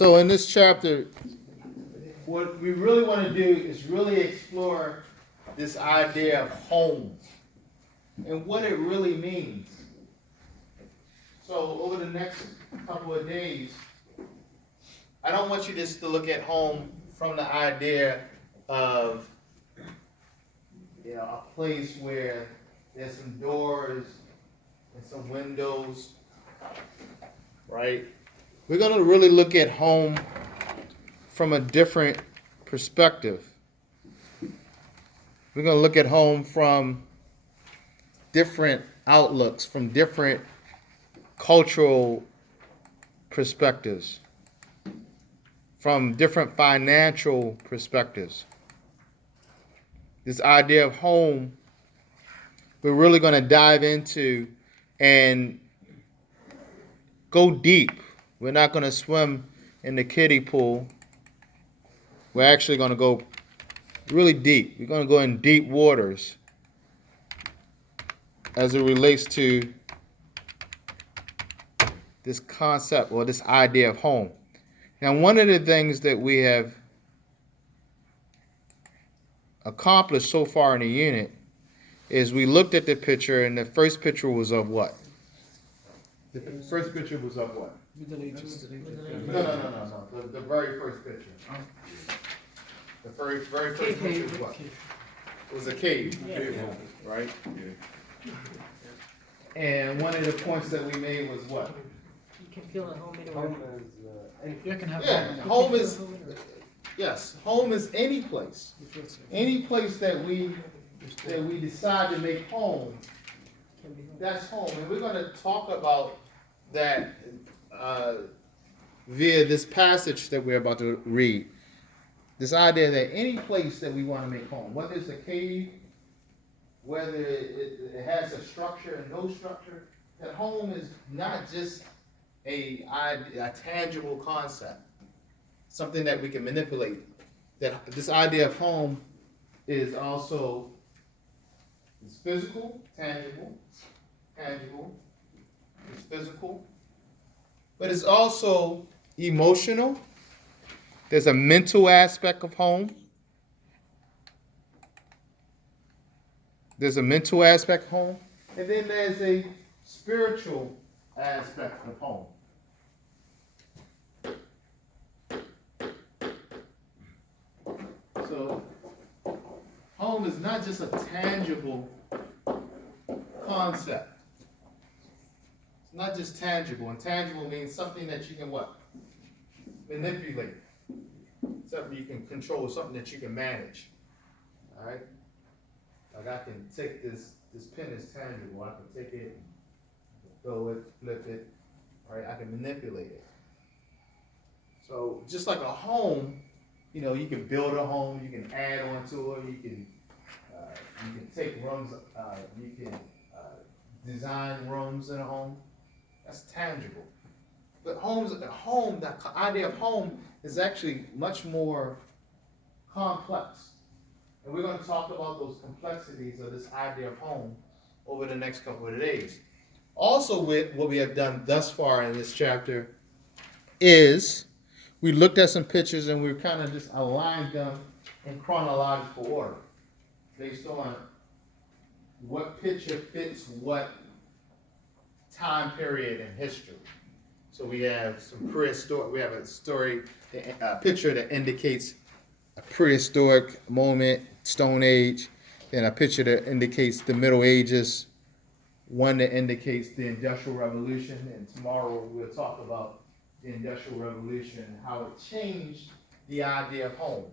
So in this chapter, what we really want to do is really explore this idea of home and what it really means. So over the next couple of days, I don't want you just to look at home from the idea of a place where there's some doors and some windows, right? We're going to really look at home from a different perspective. We're going to look at home from different outlooks, from different cultural perspectives, from different financial perspectives. This idea of home, we're really going to dive into and go deep. We're not going to swim in the kiddie pool. We're actually going to go really deep. We're going to go in deep waters as it relates to this concept or this idea of home. Now, one of the things that we have accomplished so far in the unit is we looked at the picture, and the first picture was of what? The first picture was of what? Middle Ages. No. The very first picture. The very first picture was what? It was a cave. Right? And one of the points that we made was what? You can feel at home anywhere. You can have Home is, yes, home is any place. Any place that we decide to make home, that's home. And we're going to talk about that via this passage that we're about to read. This idea that any place that we want to make home, whether it's a cave, whether it has a structure and no structure, that home is not just a tangible concept, something that we can manipulate. That this idea of home is also it's physical, tangible, it's physical, but it's also emotional. There's a mental aspect of home. There's a mental aspect of home, and then there's a spiritual aspect of home. So, home is not just a tangible concept. It's not just tangible, and tangible means something that you can what? Manipulate. Something you can control, something that you can manage. All right? Like I can take this pen is tangible. I can take it, throw it, flip it. All right? I can manipulate it. So just like a home, you can build a home, you can add on to it, you can take rooms, you can design rooms in a home. That's tangible. But the idea of home is actually much more complex. And we're going to talk about those complexities of this idea of home over the next couple of days. Also, with what we have done thus far in this chapter is we looked at some pictures and we kind of just aligned them in chronological order based on what picture fits what time period in history. So we have some prehistoric. We have a picture that indicates a prehistoric moment, Stone Age, then a picture that indicates the Middle Ages, one that indicates the Industrial Revolution, and tomorrow we'll talk about the Industrial Revolution and how it changed the idea of home.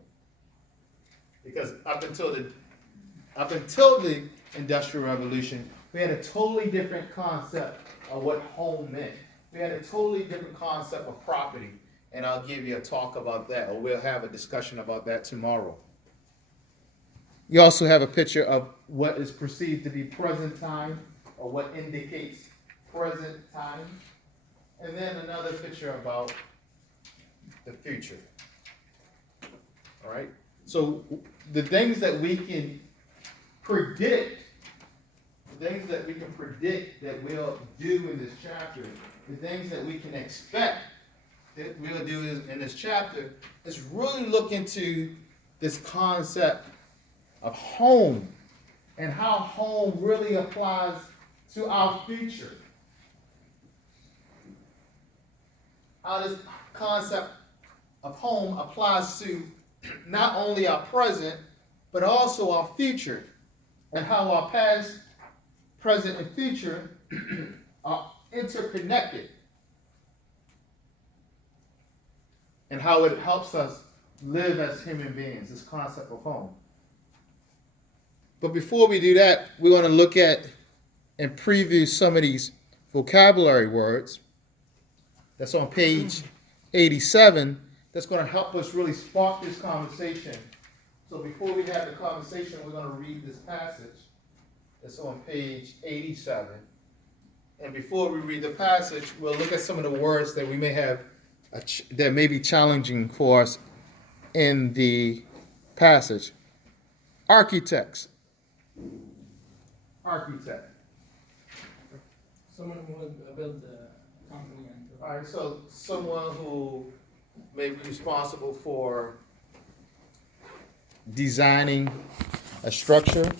Because up until the Industrial Revolution, we had a totally different concept of what home meant. We had a totally different concept of property, and I'll give you a talk about that, or we'll have a discussion about that tomorrow. You also have a picture of what is perceived to be present time, or what indicates present time, and then another picture about the future. All right? So the things that we can predict, that we'll do in this chapter, the things that we can expect that we're gonna do in this chapter is really look into this concept of home and how home really applies to our future. How this concept of home applies to not only our present, but also our future, and how our past, present, and future are interconnected, and how it helps us live as human beings, this concept of home. But before we do that, we're going to look at and preview some of these vocabulary words that's on page 87 that's going to help us really spark this conversation. So before we have the conversation, we're going to read this passage that's on page 87. And before we read the passage, we'll look at some of the words that we may have that may be challenging for us in the passage. Architects. Architect. Someone who would build a company and. All right, so someone who may be responsible for designing a structure